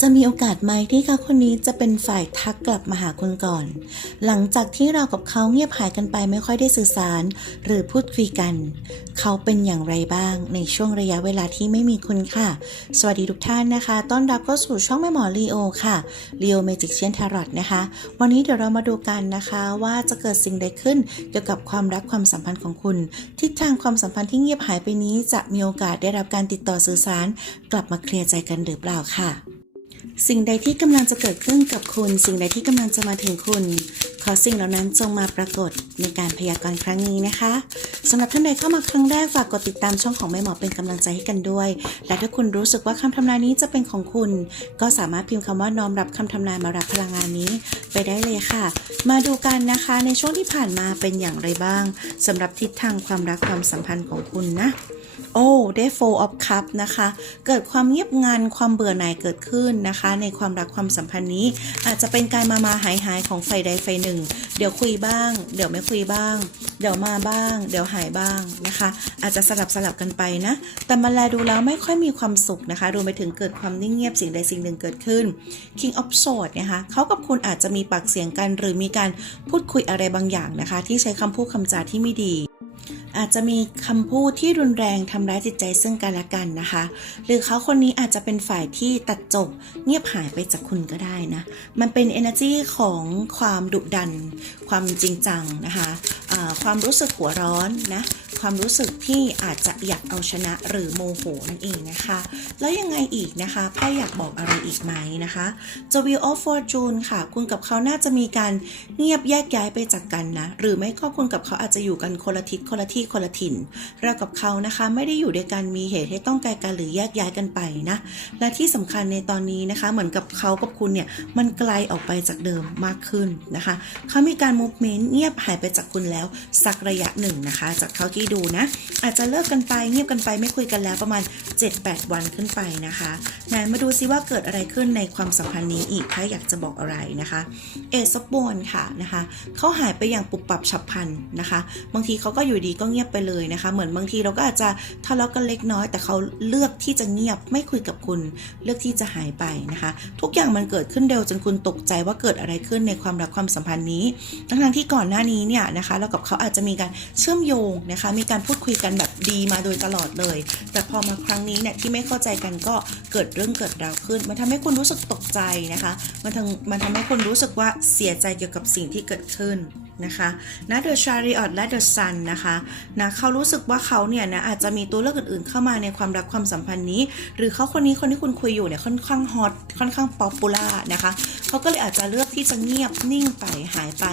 จะมีโอกาสไหมที่เขาคนนี้จะเป็นฝ่ายทักกลับมาหาคุณก่อน หลังจากที่เรากับเขาเงียบหายกันไปไม่ค่อยได้สื่อสาร หรือพูดคุยกัน เขาเป็นอย่างไรบ้างในช่วงระยะเวลาที่ไม่มีคุณค่ะ สวัสดีทุกท่านนะคะ ต้อนรับเข้าสู่ช่องแม่หมอลีโอค่ะลีโอเมจิกเชียนทารอตนะคะ วันนี้เดี๋ยวเรามาดูกันนะคะว่าจะเกิดสิ่งใดขึ้นเกี่ยวกับความรักความสัมพันธ์ของคุณ ทิศทางความสัมพันธ์ที่เงียบหายไปนี้จะมีโอกาสได้รับการติดต่อสื่อสาร กลับมาเคลียร์ใจกันหรือเปล่าค่ะ สิ่งใดที่กำลังจะเกิดขึ้นกับคุณ สิ่งใดที่กำลังจะมาถึงคุณ ขอสิ่งเหล่านั้นจงมาปรากฏในการพยากรณ์ครั้งนี้นะคะสำหรับท่านใดเข้ามาครั้งแรกฝากกดติดตามช่องของแม่หมอเป็นกำลังใจให้กันด้วย และถ้าคุณรู้สึกว่าคำทำนายนี้จะเป็นของคุณ ก็สามารถพิมพ์คำว่าน้อมรับคำทำนายมารับพลังงานนี้ ไปได้เลยค่ะ มาดูกันนะคะในช่วงที่ผ่านมาเป็นอย่างไรบ้างสำหรับทิศทางความรักความสัมพันธ์ของคุณนะ โอ้ได้ four of cup นะคะ เกิดความเงียบงันความเบื่อหน่ายเกิดขึ้นนะคะ ในความรักความสัมพันธ์นี้ อาจจะเป็นการมามาหายหายของไฟใดไฟหนึ่ง เดี๋ยวคุยบ้าง เดี๋ยวไม่คุยบ้าง เดี๋ยวมาบ้าง เดี๋ยวหายบ้างนะคะ อาจจะสลับสลับกันไปนะ แต่มาแลดูแล้วไม่ค่อยมีความสุขนะคะรวมไปถึงเกิดความนิ่งเงียบสิ่งใดสิ่งหนึ่งเกิดขึ้น King of Swords นะคะเขากับคุณอาจจะมีปากเสียงกัน หรือมีการพูดคุยอะไรบางอย่างนะคะ ที่ใช้คำพูดคำจาที่ไม่ดี อาจจะมีคำพูดที่รุนแรงทำร้ายจิตใจซึ่งกันและกันนะคะ หรือเขาคนนี้อาจจะเป็นฝ่ายที่ตัดจบเงียบหายไปจากคุณก็ได้นะ มันเป็น energy ของความดุดัน ความจริงจังนะคะะความรู้สึกหัวร้อนนะ ความรู้สึกที่อาจจะอยากเอาชนะหรือโมโหนั่นเองนะคะ แล้วยังไงอีกนะคะไพ่อยากบอกอะไรอีกไหมนะคะจ Wheel of Fortune ค่ะ คุณกับเขาน่าจะมีการเงียบแยกย้ายไปจากกันนะ หรือไม่ก็คุณกับเขาอาจจะอยู่กันคนละทิศคนละที่คนละถิ่น เรากับเขานะคะไม่ได้อยู่ด้วยกันมีเหตุให้ต้องไกลกันหรือแยกย้ายกันไปนะ และที่สำคัญในตอนนี้นะคะ เหมือนกับเขากับคุณเนี่ยมันไกลออกไปจากเดิมมากขึ้นนะคะ เขามีการ movement เงียบหายไปจากคุณแล้วสักระยะหนึ่งนะคะ จากเขาที่ดูนะ อาจจะเลิกกันไปเงียบกันไปไม่คุยกันแล้วประมาณ 7-8 วันขึ้นไปนะคะไหนมาดูซิว่าเกิดอะไรขึ้นในความสัมพันธ์นี้อีกถ้าอยากจะบอกอะไรนะคะ เอซบอนค่ะนะคะเขาหายไปอย่างปุบปับฉับพลันนะคะ บางทีเขาก็อยู่ดีก็เงียบไปเลยนะคะ เหมือนบางทีเราก็อาจจะทะเลาะกันเล็กน้อย แต่เขาเลือกที่จะเงียบไม่คุยกับคุณ เลือกที่จะหายไปนะคะ ทุกอย่างมันเกิดขึ้นเร็วจนคุณตกใจว่าเกิดอะไรขึ้นในความรักความสัมพันธ์นี้ ทั้งที่ก่อนหน้านี้เนี่ยนะคะเรากับเขาอาจจะมีการเชื่อมโยงนะคะ มีการพูดคุยกันแบบดีมาโดยตลอดเลย แต่พอมาครั้งนี้เนี่ยที่ไม่เข้าใจกันก็เกิดเรื่องเกิดราวขึ้น มันทำให้คุณรู้สึกตกใจนะคะ มันทำมันทำให้คุณรู้สึกว่าเสียใจเกี่ยวกับสิ่งที่เกิดขึ้น นะคะนะเดอะชาริออตและเดอะซันนะคะนะเขารู้สึกว่าเขาเนี่ยนะอาจจะมีตัวเลือกอื่นๆ เข้ามาในความรักความสัมพันธ์นี้ หรือเขาคนนี้คนที่คุณคุยอยู่เนี่ยค่อนข้างฮอตค่อนข้างป๊อปปูล่านะคะเขาก็เลยอาจจะเลือกที่จะเงียบนิ่งไปหายไป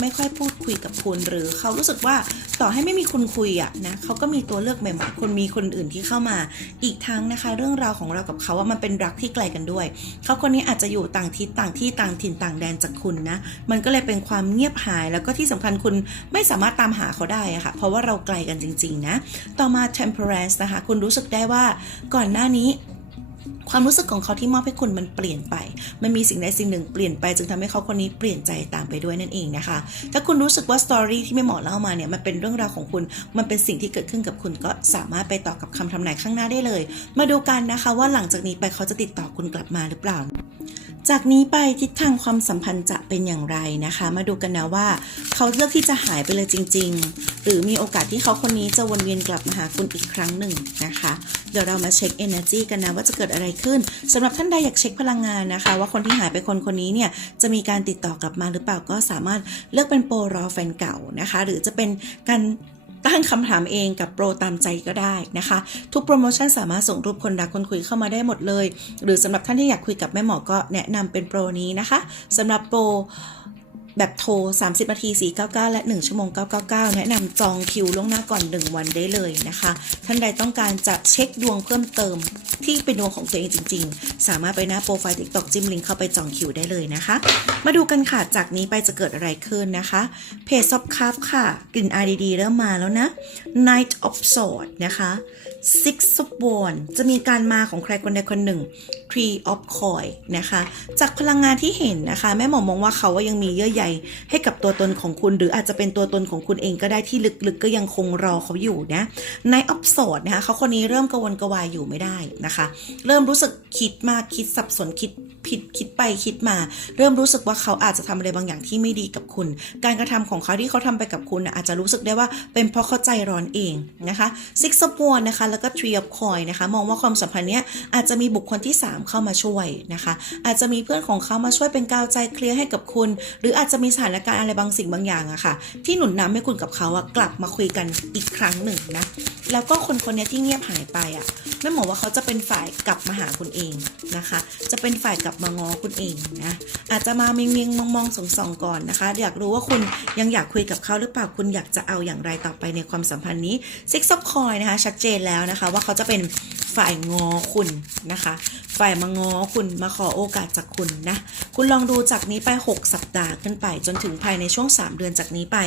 ไม่ค่อยพูดคุยกับคุณหรือเขารู้สึกว่าต่อให้ไม่มีคุณคุยอะนะเขาก็มีตัวเลือกใหม่ๆคนมีคนอื่นที่เข้ามา อีกทั้งนะคะ เรื่องราวของเรากับเขาว่ามันเป็นรักที่ไกลกันด้วยเขาคนนี้อาจจะอยู่ต่างทิศต่างที่ต่างถิ่นต่างแดนจากคุณนะมันก็เลยเป็นความเงียบหายแล้วก็ที่สำคัญคุณไม่สามารถตามหาเขาได้อะค่ะเพราะว่าเราไกลกันจริง ๆ นะ ต่อมา temperance นะคะ คุณรู้สึกได้ว่าก่อนหน้านี้ความรู้สึกของเขาที่มอบให้คุณมันเปลี่ยนไป มันมีสิ่งใดสิ่งหนึ่งเปลี่ยนไป จึงทำให้เขาคนนี้เปลี่ยนใจตามไปด้วยนั่นเองนะคะ ถ้าคุณรู้สึกว่าสตอรี่ที่แม่เหมอเล่ามาเนี่ย มันเป็นเรื่องราวของคุณ มันเป็นสิ่งที่เกิดขึ้นกับคุณก็สามารถไปต่อกับคำทำนายข้างหน้าได้เลย มาดูกันนะคะว่าหลังจากนี้ไปเขาจะติดต่อคุณกลับมาหรือเปล่า จากนี้ไปทิศทางความสัมพันธ์จะเป็นอย่างไรนะคะ มาดูกันนะว่าเขาเลือกที่จะหายไปเลยจริง ๆ หรือมีโอกาสที่เขาคนนี้จะวนเวียนกลับมาหาคุณอีกครั้งหนึ่งนะคะ เดี๋ยวเรามาเช็ค energy กันนะว่าจะเกิดอะไรขึ้นสำหรับท่านใดอยากเช็คพลังงานนะคะ ว่าคนที่หายไปคนคนนี้เนี่ยจะมีการติดต่อ กลับมาหรือเปล่าก็สามารถเลือกเป็นโปรรอแฟนเก่านะคะ หรือจะเป็นการ ตั้งคำถามเองกับโปรตามใจก็ได้นะคะ ทุกโปรโมชั่นสามารถส่งรูปคนรักคนคุยเข้ามาได้หมดเลย หรือสำหรับท่านที่อยากคุยกับแม่หมอก็แนะนำเป็นโปรนี้นะคะสำหรับโปร แบบโทร 30นาที 499 และ 1 ชั่วโมง 999 แนะนำจองคิวล่วงหน้าก่อน 1 วันได้เลยนะคะ ท่านใดต้องการจะเช็คดวงเพิ่มเติมที่เป็นดวงของตัวเองจริง ๆ สามารถไปหน้าโปรไฟล์ TikTok จิ้มลิงก์เข้าไปจองคิวได้เลยนะคะ มาดูกันค่ะ จากนี้ไปจะเกิดอะไรขึ้นนะคะ เพจซอบคัฟค่ะ กลิ่นอายดีๆเริ่มมาแล้วนะ Night of Swords นะคะ Six of Wands จะมีการมาของใครคนใดคนหนึ่ง Three of Coin นะคะ จากพลังงานที่เห็นนะคะ แม่หมอมองว่าเขาว่ายังมีเยื่อใยให้กับตัวตนของคุณ หรืออาจจะเป็นตัวตนของคุณเองก็ได้ที่ลึกๆ ก็ยังคงรอเขาอยู่นะในออฟโซดนะคะเขาคนนี้เริ่มกระวนกระวายอยู่ไม่ได้นะคะ เริ่มรู้สึกคิดมากคิดสับสนคิดผิดคิดไปคิดมา เริ่มรู้สึกว่าเขาอาจจะทำอะไรบางอย่างที่ไม่ดีกับคุณ การกระทำของเขาที่เขาทำไปกับคุณอาจจะรู้สึกได้ว่าเป็นเพราะเขาใจร้อนเองนะคะ Six of Wands นะคะแล้วก็ Three of Coin นะคะ มองว่าความสัมพันธ์เนี้ยอาจจะมีบุคคลที่ 3 เข้ามาช่วยนะคะ อาจจะมีเพื่อนของเขามาช่วยเป็นกาวใจเคลียร์ให้กับคุณ หรืออาจจะมีสถานการณ์อะไรบางสิ่งบางอย่างอะค่ะ ที่หนุนนำให้คุณกับเขาอะกลับมาคุยกันอีกครั้งหนึ่งนะ แล้วก็คนคนนี้ที่เงียบหายไปอะแม่หมอว่าเขาจะเป็นฝ่ายกลับมาหาคุณเองนะคะ จะเป็นฝ่ายกลับมาง้อคุณเองนะ อาจจะมาเมียงเมียงมองมองสองสองก่อนนะคะ อยากรู้ว่าคุณยังอยากคุยกับเขาหรือเปล่า คุณอยากจะเอาอย่างไรต่อไปในความสัมพันธ์นี้ Six of Coin นะคะ ชัดเจนแล้วนะคะ ว่าเขาจะเป็นฝ่ายง้อคุณนะคะ ฝ่ายมาง้อคุณมาขอโอกาสจากคุณนะ คุณลองดูจากนี้ไป 6 สัปดาห์ขึ้นไป จนถึงภายในช่วง 3 เดือนจากนี้ไป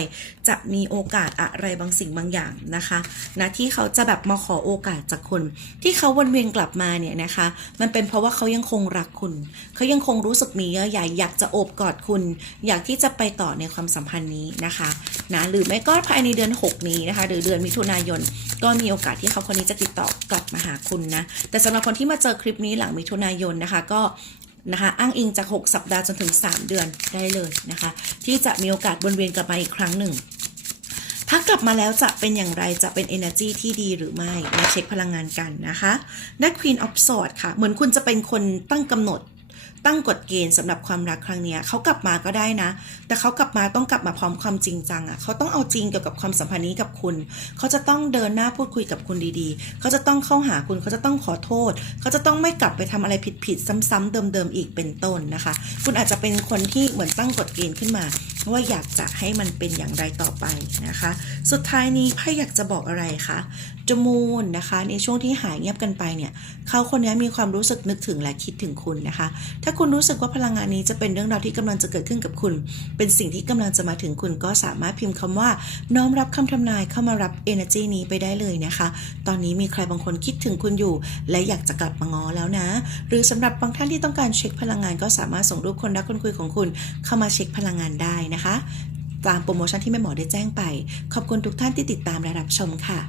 จะมีโอกาสอะไรบางสิ่งบางอย่างนะคะนะที่เขาจะแบบมาขอโอกาสจากคุณ ที่เขาวนเวียนกลับมาเนี่ยนะคะ มันเป็นเพราะว่าเขายังคงรักคุณ เขายังคงรู้สึกมีเยื่อใยอยากจะโอบกอดคุณ อยากที่จะไปต่อในความสัมพันธ์นี้นะคะนะหรือไม่ก็ภายในเดือน 6 นี้นะคะ หรือเดือนมิถุนายนก็มีโอกาสที่เขาคนนี้จะติดต่อกลับมาหาคุณนะ แต่สำหรับคนที่มาเจอคลิปนี้หลังมิถุนายนนะคะ ก็นะคะอ้างอิงจาก 6 สัปดาห์จนถึง 3 เดือนได้เลยนะคะ ที่จะมีโอกาสวนเวียนกลับมาอีกครั้งหนึ่ง ถ้ากลับมาแล้วจะเป็นอย่างไรจะเป็น energy ที่ดีหรือไม่มาเช็คพลังงานกันนะคะ ได้ Queen of Swords ค่ะ เหมือนคุณจะเป็นคนตั้งกำหนด ตั้งกฎเกณฑ์สำหรับความรักครั้งนี้เขากลับมาก็ได้นะ แต่เขากลับมาต้องกลับมาพร้อมความจริงจังอะ่ะเขาต้องเอาจริงเกี่ยวกับความสัมพันธ์นี้กับคุณ เขาจะต้องเดินหน้าพูดคุยกับคุณดีๆ เขาจะต้องเข้าหาคุณเขาจะต้องขอโทษ เขาจะต้องไม่กลับไปทำอะไรผิดๆซ้ำๆเดิมๆอีกเป็นต้นนะคะ คุณอาจจะเป็นคนที่เหมือนตั้งกฎเกณฑ์ขึ้นมาว่าอยากจะให้มันเป็นอย่างไรต่อไปนะคะ สุดท้ายนี้ไพ่อยากจะบอกอะไรคะ จมูนนะคะ ในช่วงที่หายเงียบกันไปเนี่ยเขาคนนี้มีความรู้สึกนึกถึงและคิดถึงคุณนะคะ ถ้าคุณรู้สึกว่าพลังงานนี้จะเป็นเรื่องราวที่กำลังจะเกิดขึ้นกับคุณ เป็นสิ่งที่กำลังจะมาถึงคุณก็สามารถพิมพ์คำว่า น้อมรับคำทำนายเข้ามารับ energy นี้ไปได้เลยนะคะ ตอนนี้มีใครบางคนคิดถึงคุณอยู่ และอยากจะกลับมาง้อแล้วนะ หรือสำหรับบางท่านที่ต้องการเช็คพลังงานก็สามารถส่งรูปคนรักคนคุยของคุณ เข้ามาเช็คพลังงานได้นะคะตามโปรโมชั่นที่แม่หมอได้แจ้งไป ขอบคุณทุกท่านที่ติดตามและรับชมค่ะ